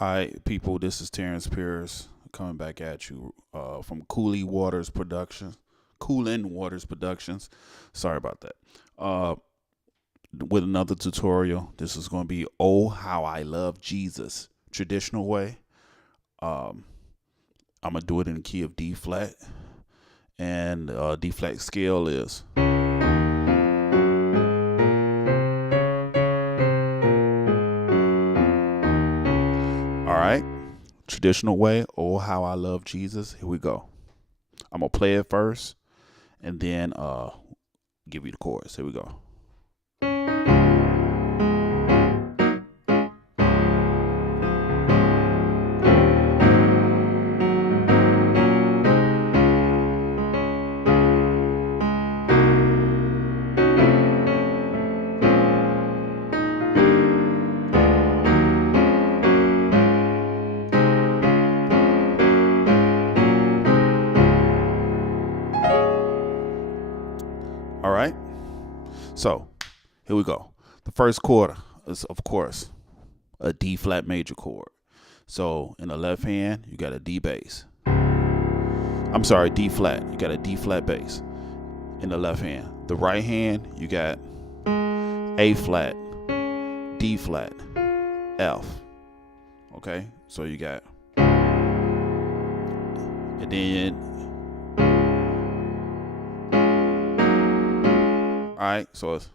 Hi, people. This is Terrence Pierce coming back at you from Cooley Waters Productions. Coolin Waters Productions. Sorry about that. Uh, with another tutorial. This is going to be "Oh How I Love Jesus" traditional way. Um, I'm gonna do it in the key of D flat, and D flat scale is. All right, traditional way. "Oh How I Love Jesus." Here we go. I'm gonna play it first, and then give you the chorus. Here we go. All right. So here we go. The first chord is, of course, a D flat major chord. So in the left hand, you got a D bass. I'm sorry, D flat. You got a D flat bass in the left hand. The right hand, you got A flat, D flat, F. Okay, so you got, and then, all right, so it's,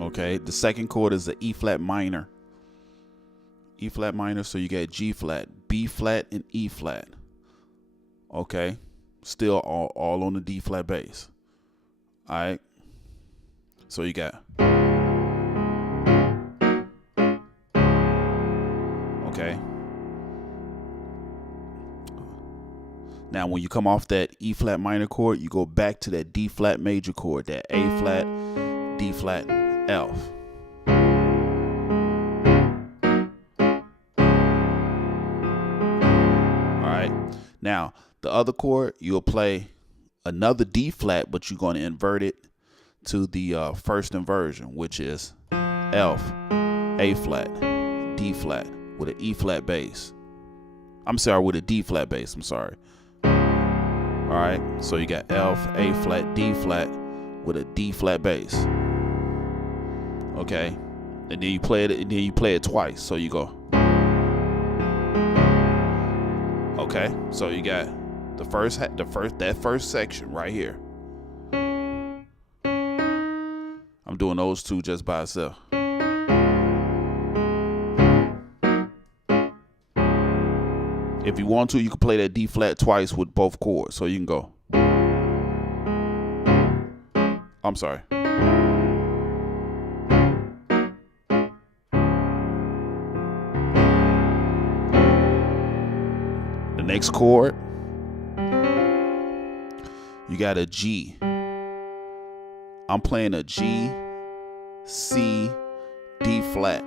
okay, the second chord is the E flat minor. E flat minor, so you got G flat, B flat, and E flat. Okay, still all on the D flat bass. All right, so you got, okay. Now when you come off that E flat minor chord, you go back to that D flat major chord, that A flat, D flat, F. Alright. Now the other chord, you'll play another D flat, but you're going to invert it to the first inversion, which is F, A flat, D flat with an E flat bass. I'm sorry, with a D flat bass. I'm sorry. All right, so you got F, A flat, D flat with a D flat bass. Okay, and then you play it, and then you play it twice. So you go. Okay, so you got that first section right here. I'm doing those two just by itself. If you want to, you can play that D flat twice with both chords. So you can go. I'm sorry. The next chord, you got a G. I'm playing a G, C, D flat,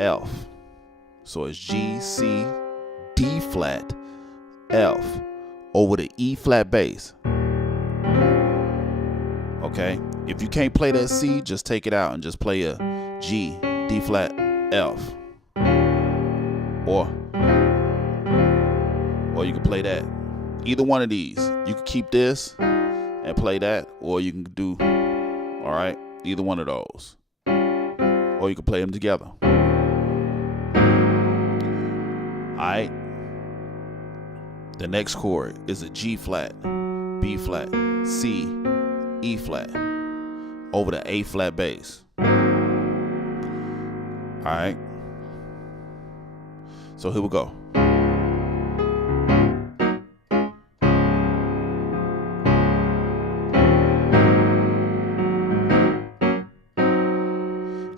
F. So it's G, C, D flat, F over the E flat bass. Okay, if you can't play that C, just take it out and just play a G, D flat, F. Or you can play that. Either one of these. You can keep this and play that, or you can do, all right, either one of those. Or you can play them together. All right. The next chord is a G flat, B flat, C, E flat over the A flat bass. All right. So here we go.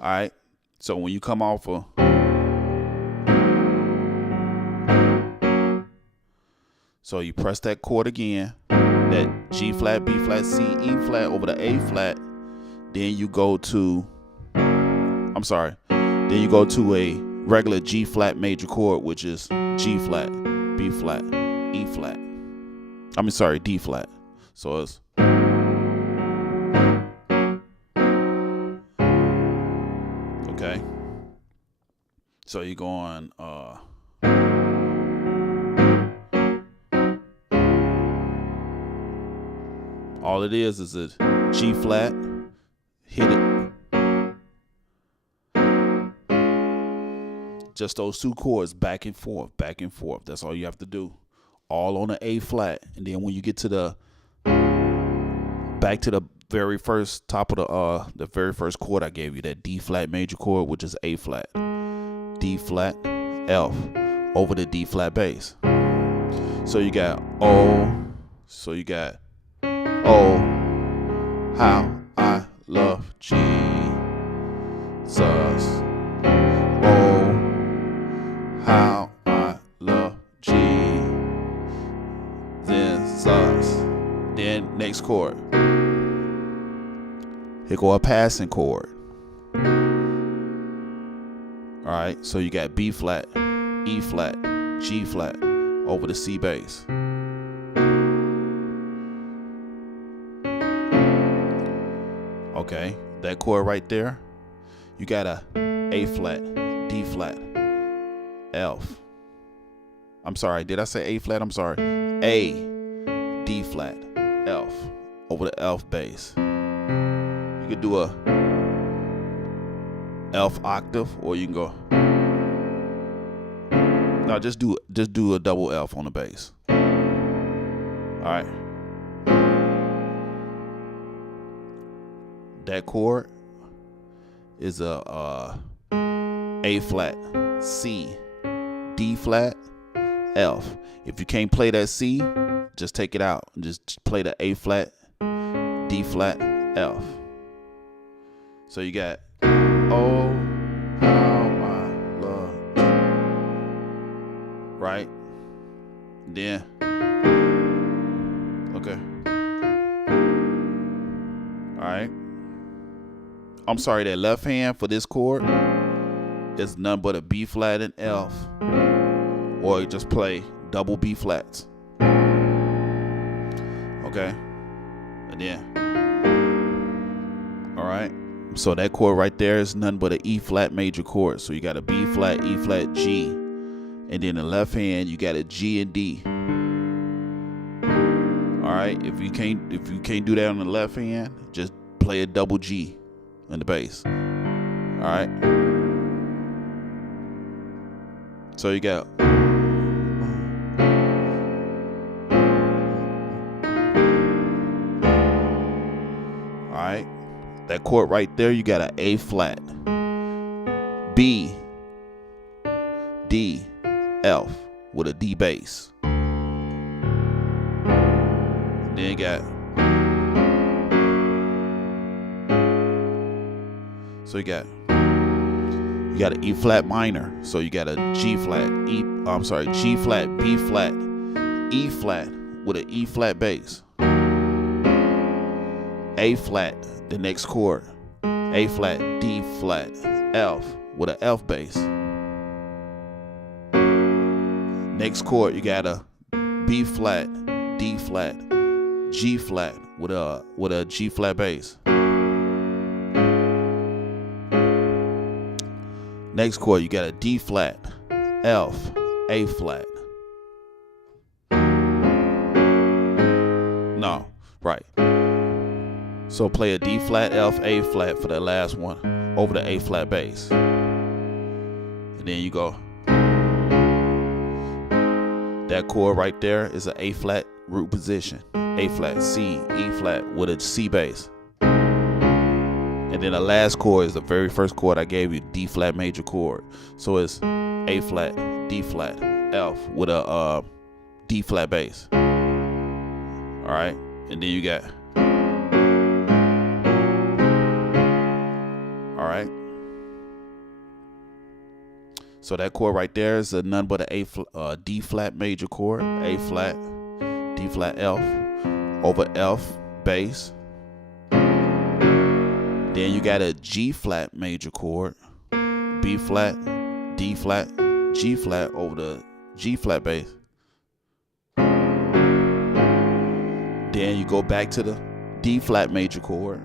All right. So when you come off of, so you press that chord again, that G flat, B flat, C, E flat over the A flat. Then you go to, I'm sorry, then you go to a regular G flat major chord, which is G flat, B flat, E flat. D flat. So it's, Okay. So you're going all it is a G flat, hit it. Just those two chords back and forth, back and forth. That's all you have to do. All on the A flat. And then when you get to the back to the very first top of the very first chord I gave you, that D flat major chord, which is A flat, D flat, F over the D flat bass. So you got O, so you got O, how I love Jesus. Oh, how I love Jesus. Then next chord. Here go a passing chord. All right, so you got B flat, E flat, G flat over the C bass. Okay, that chord right there, you got a A flat, D flat, F. I'm sorry, did I say A flat? I'm sorry. A, D flat, F over the F bass. You could do a F octave, or you can go. No, just do a double F on the bass. All right. That chord is a flat, C, D flat, F. If you can't play that C, just take it out and just play the A flat, D flat, F. So you got oh how I love you. Right? Then okay. All right. I'm sorry, that left hand for this chord is none but a B flat and F, or you just play double B flats. Okay, and then, all right. So that chord right there is none but an E flat major chord. So you got a B flat, E flat, G, and then the left hand you got a G and D. All right, if you can't do that on the left hand, just play a double G in the bass. All right. So you got all right. That chord right there, you got an A flat, B, D, F with a D bass. Then you got so you got an E flat minor. So you got a G flat, G flat, B flat, E flat with an E flat bass. A flat, the next chord. A flat, D flat, F with an F bass. Next chord, you got a B flat, D flat, G flat with a G flat bass. Next chord, you got a D flat, F, A flat. No, right. So play a D flat, F, A flat for the last one over the A flat bass. And then you go. That chord right there is an A flat root position. A flat, C, E flat with a C bass. And then the last chord is the very first chord I gave you, D flat major chord. So it's A flat, D flat, F with a D flat bass. All right, and then you got. All right. So that chord right there is none but a D flat major chord, A flat, D flat, F over F bass. Then you got a G flat major chord, B flat, D flat, G flat over the G flat bass. Then you go back to the D flat major chord,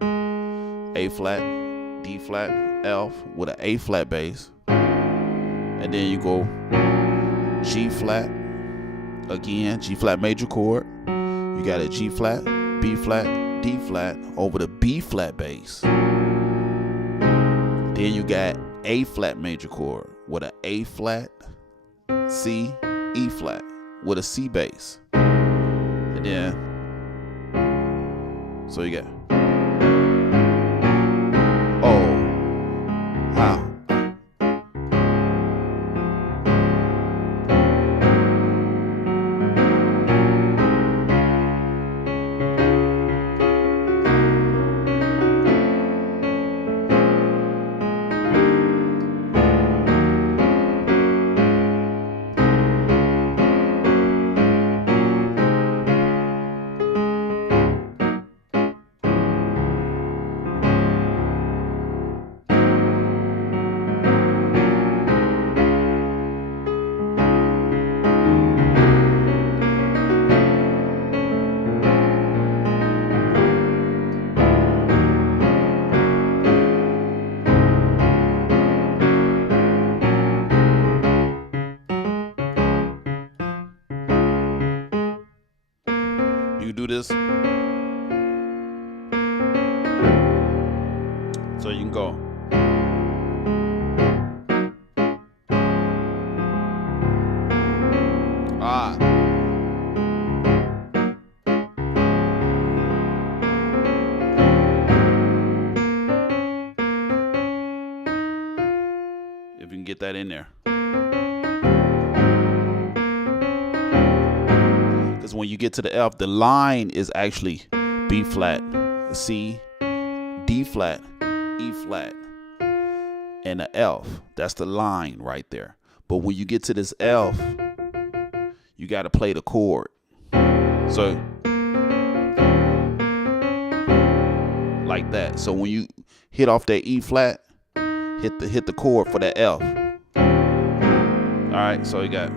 A flat, D flat, F with an A flat bass, and then you go G flat again, G flat major chord. You got a G flat, B flat, D flat over the B flat bass. Then you got A flat major chord with an A flat, C, E flat with a C bass. And then, so you got oh, how. You do this, so you can go. If you can get that in there. When you get to the F, the line is actually B flat, C, D flat, E flat, and the F. That's the line right there. But when you get to this F, you got to play the chord. So like that. So when you hit off that E flat, hit the chord for that F. All right. So you got.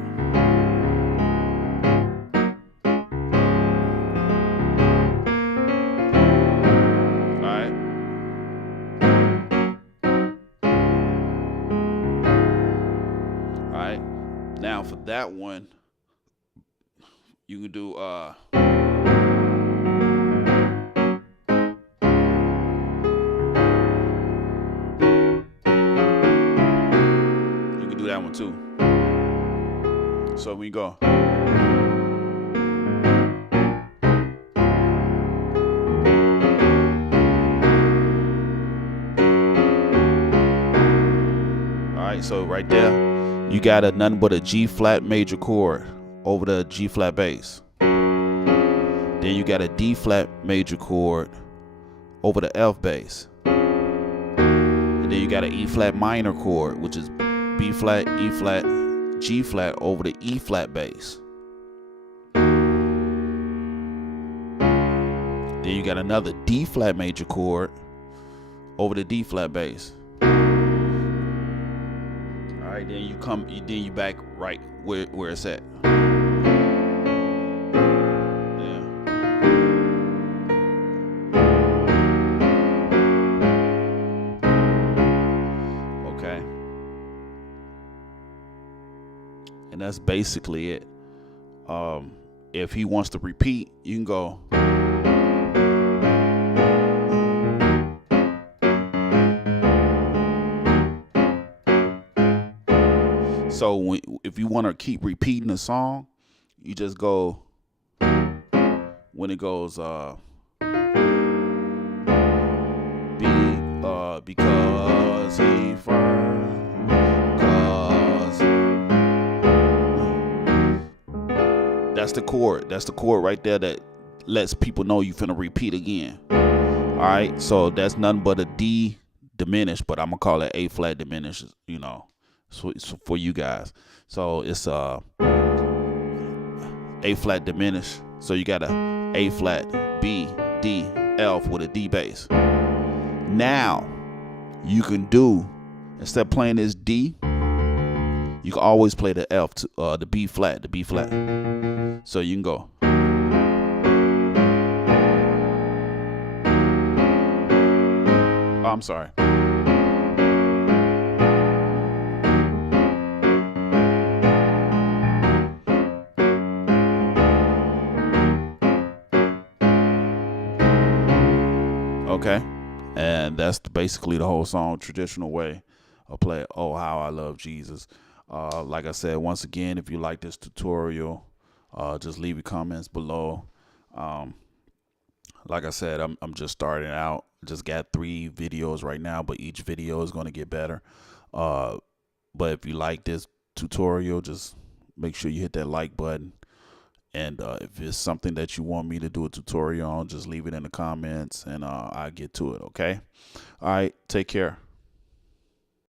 Now for that one, you can do that one too. So we go. All right, so right there. You got nothing but a G flat major chord over the G flat bass. Then you got a D flat major chord over the F bass. And then you got an E flat minor chord, which is B flat, E flat, G flat over the E flat bass. Then you got another D flat major chord over the D flat bass. Alright, then you back right where it's at. Yeah. Okay. And that's basically it. If he wants to repeat, you can go. So if you want to keep repeating the song, you just go when it goes because he first, that's the chord. That's the chord right there that lets people know you finna repeat again. All right, so that's nothing but a D diminished, but I'm gonna call it A flat diminished. You know. So for you guys, so it's A flat diminished. So you got a flat, B, D, F with a D bass. Now you can do, instead of playing this D, you can always play the F, the B flat, So you can go. Oh, I'm sorry. Okay, and that's basically the whole song, traditional way of play. Oh, how I love Jesus. Like I said, once again, if you like this tutorial, just leave your comments below. Um, like I said, I'm just starting out. Just got 3 videos right now, but each video is going to get better. Uh, but if you like this tutorial, just make sure you hit that like button. And if it's something that you want me to do a tutorial on, just leave it in the comments and I'll get to it. Okay. All right. Take care.